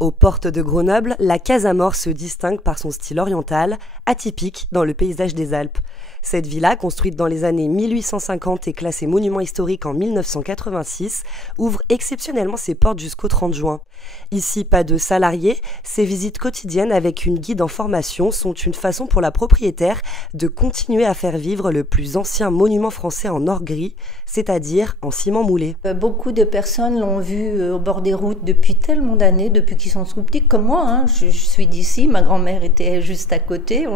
Aux portes de Grenoble, la Casa Amor se distingue par son style oriental, atypique dans le paysage des Alpes. Cette villa, construite dans les années 1850 et classée monument historique en 1986, ouvre exceptionnellement ses portes jusqu'au 30 juin. Ici, pas de salariés, ces visites quotidiennes avec une guide en formation sont une façon pour la propriétaire de continuer à faire vivre le plus ancien monument français en or gris, c'est-à-dire en ciment moulé. Beaucoup de personnes l'ont vu au bord des routes depuis tellement d'années, depuis qu'ils sont tout petits, comme moi. Je suis d'ici, ma grand-mère était juste à côté.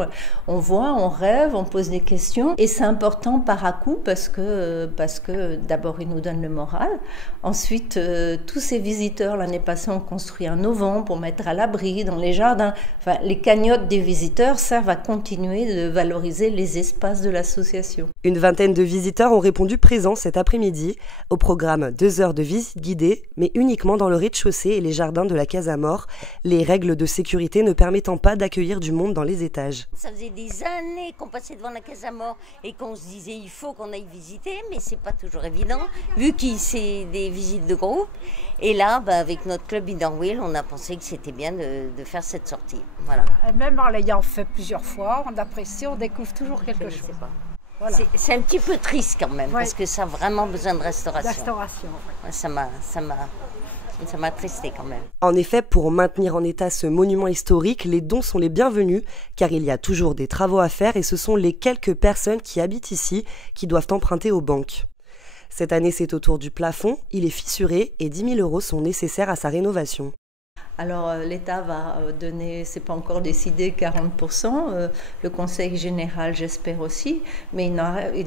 On voit, on rêve, on pose des questions. Et c'est important par à-coup parce que d'abord, ils nous donnent le moral. Ensuite, tous ces visiteurs, l'année passée, ont construit un auvent pour mettre à l'abri dans les jardins. Enfin, les cagnottes des visiteurs servent à continuer de valoriser les espaces de l'association. Une vingtaine de visiteurs ont répondu présents cet après-midi. Au programme 2 heures de visite guidée, mais uniquement dans le rez-de-chaussée et les jardins de la Casa Amor, les règles de sécurité ne permettant pas d'accueillir du monde dans les étages. Ça faisait des années qu'on passait devant la Casa Amor et qu'on se disait il faut qu'on aille visiter, mais c'est pas toujours évident, vu que c'est des visites de groupe. Et là, avec notre club Inner Wheel, on a pensé que c'était bien de faire cette sortie. Voilà. Et même en l'ayant fait plusieurs fois, on apprécie, on découvre toujours quelque chose. Voilà. C'est un petit peu triste quand même, parce que ça a vraiment besoin de restauration. Ouais. Ça m'a attristé quand même. En effet, pour maintenir en état ce monument historique, les dons sont les bienvenus, car il y a toujours des travaux à faire et ce sont les quelques personnes qui habitent ici qui doivent emprunter aux banques. Cette année, c'est au tour du plafond, il est fissuré et 10 000 € sont nécessaires à sa rénovation. Alors l'État va donner, c'est pas encore décidé, 40%, le Conseil général j'espère aussi, mais il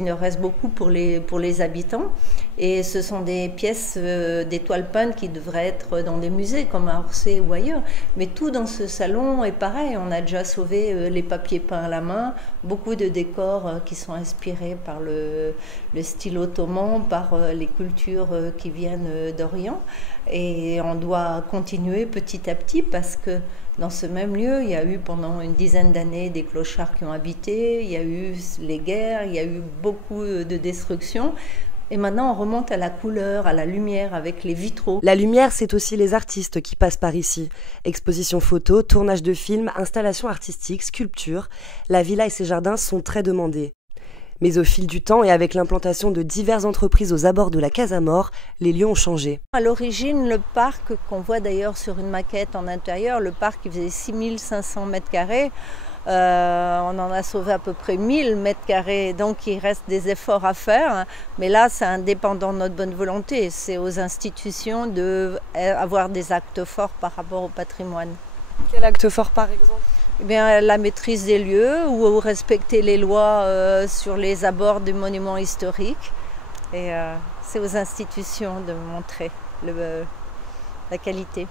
ne reste beaucoup pour les habitants. Et ce sont des pièces, des toiles peintes qui devraient être dans des musées comme à Orsay ou ailleurs. Mais tout dans ce salon est pareil, on a déjà sauvé les papiers peints à la main, beaucoup de décors qui sont inspirés par le style ottoman, par les cultures qui viennent d'Orient. Et on doit continuer petit à petit parce que dans ce même lieu, il y a eu pendant une dizaine d'années des clochards qui ont habité, il y a eu les guerres, il y a eu beaucoup de destruction. Et maintenant, on remonte à la couleur, à la lumière avec les vitraux. La lumière, c'est aussi les artistes qui passent par ici. Expositions photos, tournage de films, installations artistiques, sculptures. La villa et ses jardins sont très demandés. Mais au fil du temps et avec l'implantation de diverses entreprises aux abords de la Casa Amor, les lieux ont changé. À l'origine, le parc, qu'on voit d'ailleurs sur une maquette en intérieur, le parc il faisait 6500 mètres carrés. On en a sauvé à peu près 1000 mètres carrés, donc il reste des efforts à faire. Mais là, c'est indépendant de notre bonne volonté. C'est aux institutions d'avoir des actes forts par rapport au patrimoine. Quel acte fort par exemple ? Eh bien, la maîtrise des lieux ou respecter les lois sur les abords des monuments historiques. Et c'est aux institutions de montrer la qualité.